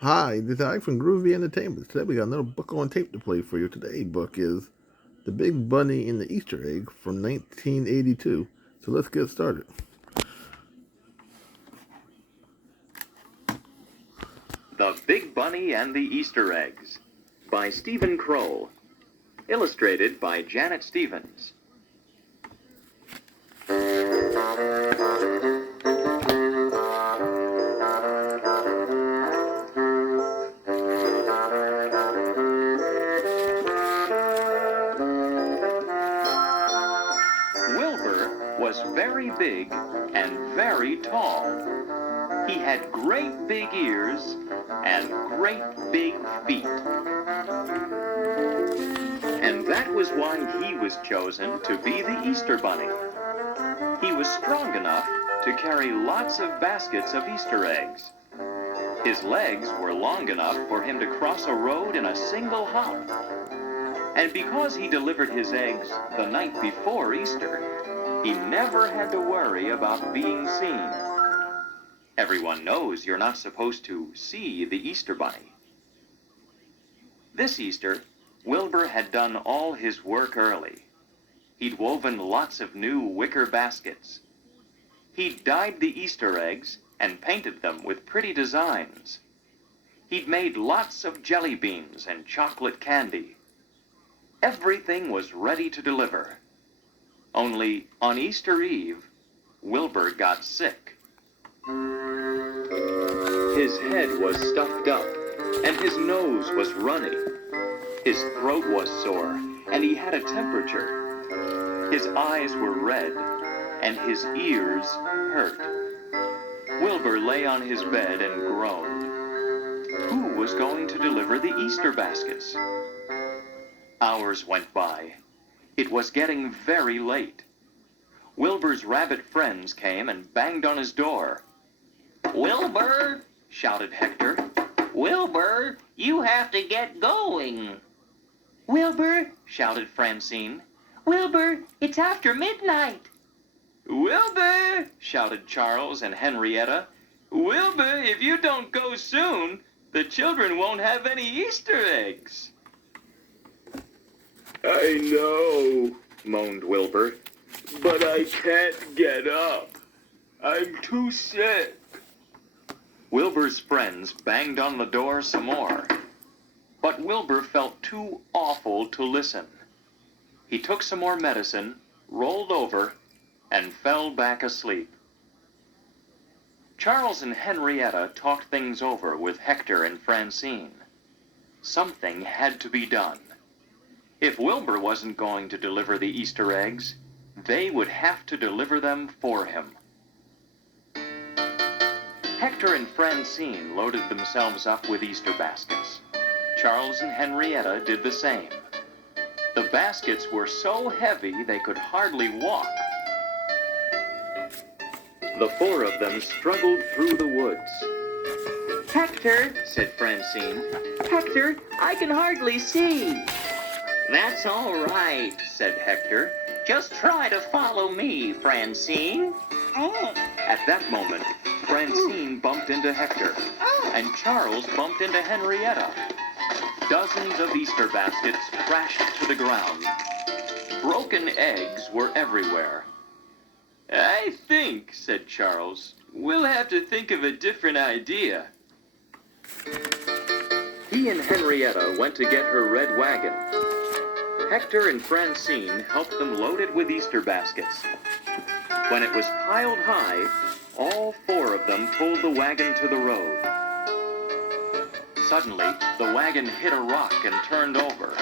Hi, this is Ike from Groovy Entertainment. Today we got another book on tape to play for you. Today's book is The Big Bunny and the Easter Egg from 1982. So let's get started. The Big Bunny and the Easter Eggs by Stephen Kroll. Illustrated by Janet Stevens. Wilbur was very big and very tall. He had great big ears and great big feet. And that was why he was chosen to be the Easter Bunny. He was strong enough to carry lots of baskets of Easter eggs. His legs were long enough for him to cross a road in a single hop. And because he delivered his eggs the night before Easter, he never had to worry about being seen. Everyone knows you're not supposed to see the Easter Bunny. This Easter, Wilbur had done all his work early. He'd woven lots of new wicker baskets. He'd dyed the Easter eggs and painted them with pretty designs. He'd made lots of jelly beans and chocolate candy. Everything was ready to deliver. Only on Easter Eve, Wilbur got sick. His head was stuffed up, and his nose was runny. His throat was sore, and he had a temperature. His eyes were red, and his ears hurt. Wilbur lay on his bed and groaned. Who was going to deliver the Easter baskets? Hours went by. It was getting very late. Wilbur's rabbit friends came and banged on his door. "Wilbur!" shouted Hector. "Wilbur, you have to get going." "Wilbur!" shouted Francine. "Wilbur, it's after midnight." "Wilbur!" shouted Charles and Henrietta. "Wilbur, if you don't go soon, the children won't have any Easter eggs." "I know," moaned Wilbur, "but I can't get up. I'm too sick." Wilbur's friends banged on the door some more, but Wilbur felt too awful to listen. He took some more medicine, rolled over, and fell back asleep. Charles and Henrietta talked things over with Hector and Francine. Something had to be done. If Wilbur wasn't going to deliver the Easter eggs, they would have to deliver them for him. Hector and Francine loaded themselves up with Easter baskets. Charles and Henrietta did the same. The baskets were so heavy they could hardly walk. The four of them struggled through the woods. "Hector," said Francine. "Hector, I can hardly see." "That's all right," said Hector. "Just try to follow me, Francine." At that moment, Francine bumped into Hector, and Charles bumped into Henrietta. Dozens of Easter baskets crashed to the ground. Broken eggs were everywhere. "I think," said Charles, "we'll have to think of a different idea." He and Henrietta went to get her red wagon. Hector and Francine helped them load it with Easter baskets. When it was piled high, all four of them pulled the wagon to the road. Suddenly, the wagon hit a rock and turned over.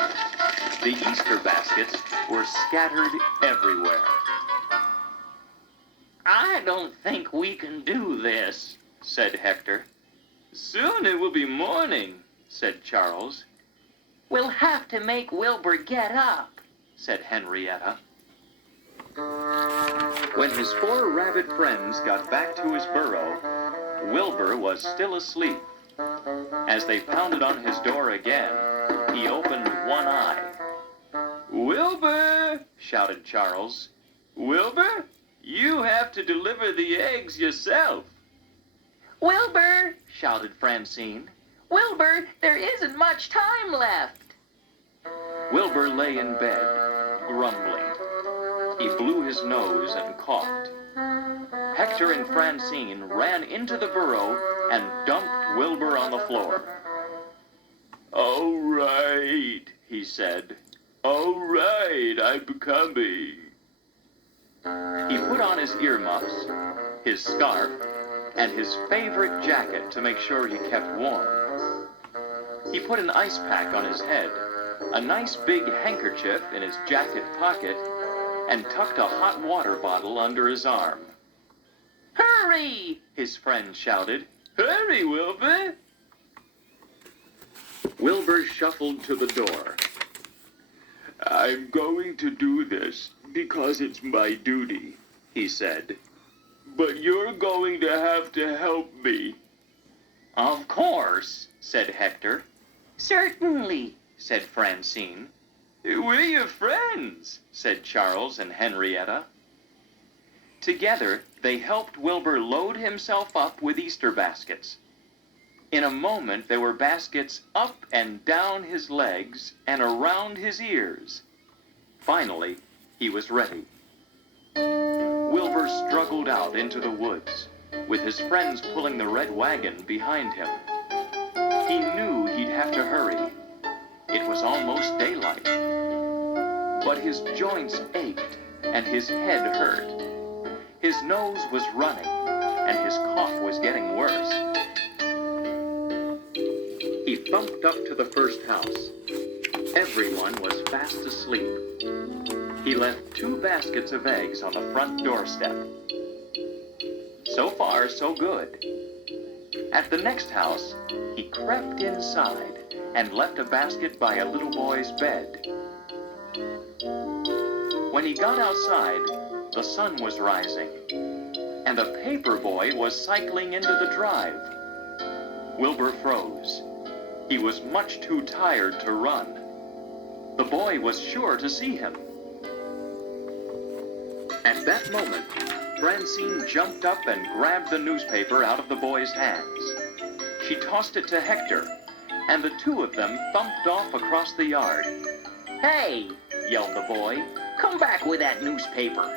The Easter baskets were scattered everywhere. "I don't think we can do this," said Hector. "Soon it will be morning," said Charles. "We'll have to make Wilbur get up," said Henrietta. When his four rabbit friends got back to his burrow, Wilbur was still asleep. As they pounded on his door again, he opened one eye. "Wilbur!" shouted Charles. "Wilbur, you have to deliver the eggs yourself." "Wilbur!" shouted Francine. Wilbur, there isn't much time left. Wilbur lay in bed, grumbling. He blew his nose and coughed. Hector and Francine ran into the burrow and dumped Wilbur on the floor. "All right," he said. "All right, I'm coming." He put on his earmuffs, his scarf, and his favorite jacket to make sure he kept warm. He put an ice pack on his head, a nice big handkerchief in his jacket pocket, and tucked a hot water bottle under his arm. "Hurry!" his friend shouted. "Hurry, Wilbur!" Wilbur shuffled to the door. "I'm going to do this because it's my duty," he said. "But you're going to have to help me." "Of course," said Hector. "Certainly," said Francine. "We're your friends," said Charles and Henrietta. Together, they helped Wilbur load himself up with Easter baskets. In a moment, there were baskets up and down his legs and around his ears. Finally, he was ready. Wilbur struggled out into the woods, with his friends pulling the red wagon behind him. He knew he'd have to hurry. It was almost daylight. But his joints ached and his head hurt. His nose was running and his cough was getting worse. He thumped up to the first house. Everyone was fast asleep. He left 2 baskets of eggs on the front doorstep. So far, so good. At the next house, he crept inside and left a basket by a little boy's bed. When he got outside, the sun was rising, and a paper boy was cycling into the drive. Wilbur froze. He was much too tired to run. The boy was sure to see him. At that moment, Francine jumped up and grabbed the newspaper out of the boy's hands. She tossed it to Hector, and the 2 of them thumped off across the yard. "Hey!" yelled the boy. "Come back with that newspaper!"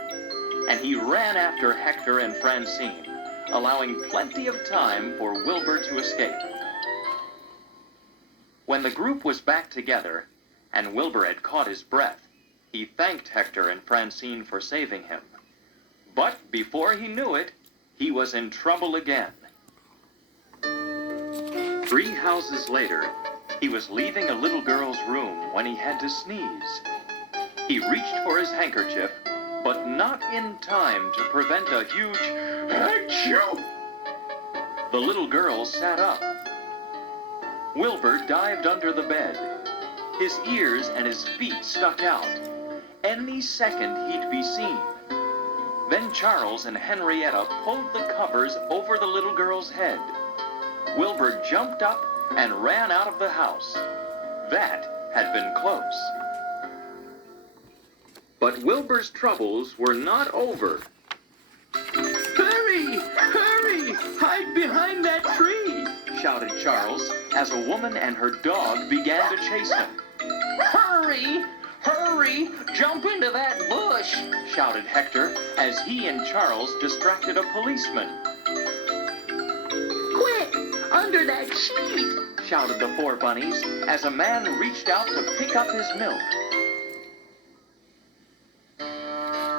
And he ran after Hector and Francine, allowing plenty of time for Wilbur to escape. When the group was back together, and Wilbur had caught his breath, he thanked Hector and Francine for saving him. But before he knew it, he was in trouble again. 3 houses later, he was leaving a little girl's room when he had to sneeze. He reached for his handkerchief, but not in time to prevent a huge achoo! The little girl sat up. Wilbur dived under the bed. His ears and his feet stuck out. Any second he'd be seen. Then Charles and Henrietta pulled the covers over the little girl's head. Wilbur jumped up and ran out of the house. That had been close. But Wilbur's troubles were not over. "Hurry! Hurry! Hide behind that tree!" shouted Charles as a woman and her dog began to chase him. "Hurry! Hurry! Jump into that bush!" shouted Hector as he and Charles distracted a policeman. "Quick! Under that sheet!" shouted the 4 bunnies as a man reached out to pick up his milk.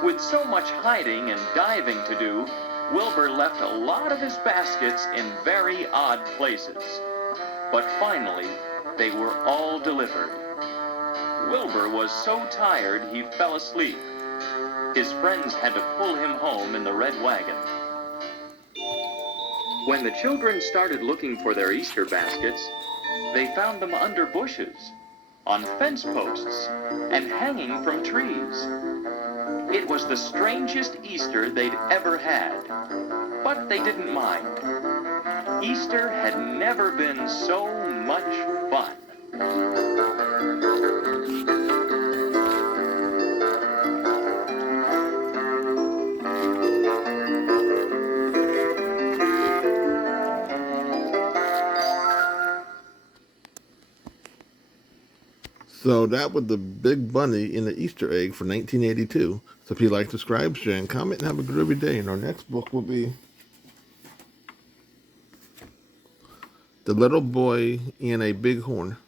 With so much hiding and diving to do, Wilbur left a lot of his baskets in very odd places. But finally, they were all delivered. Wilbur was so tired he fell asleep. His friends had to pull him home in the red wagon. When the children started looking for their Easter baskets, they found them under bushes, on fence posts, and hanging from trees. It was the strangest Easter they'd ever had, but they didn't mind. Easter had never been so much fun. So that was the Big Bunny in the Easter egg for 1982. So if you like, subscribe, share, and comment, and have a groovy day. And our next book will be The Little Boy and a Big Horn.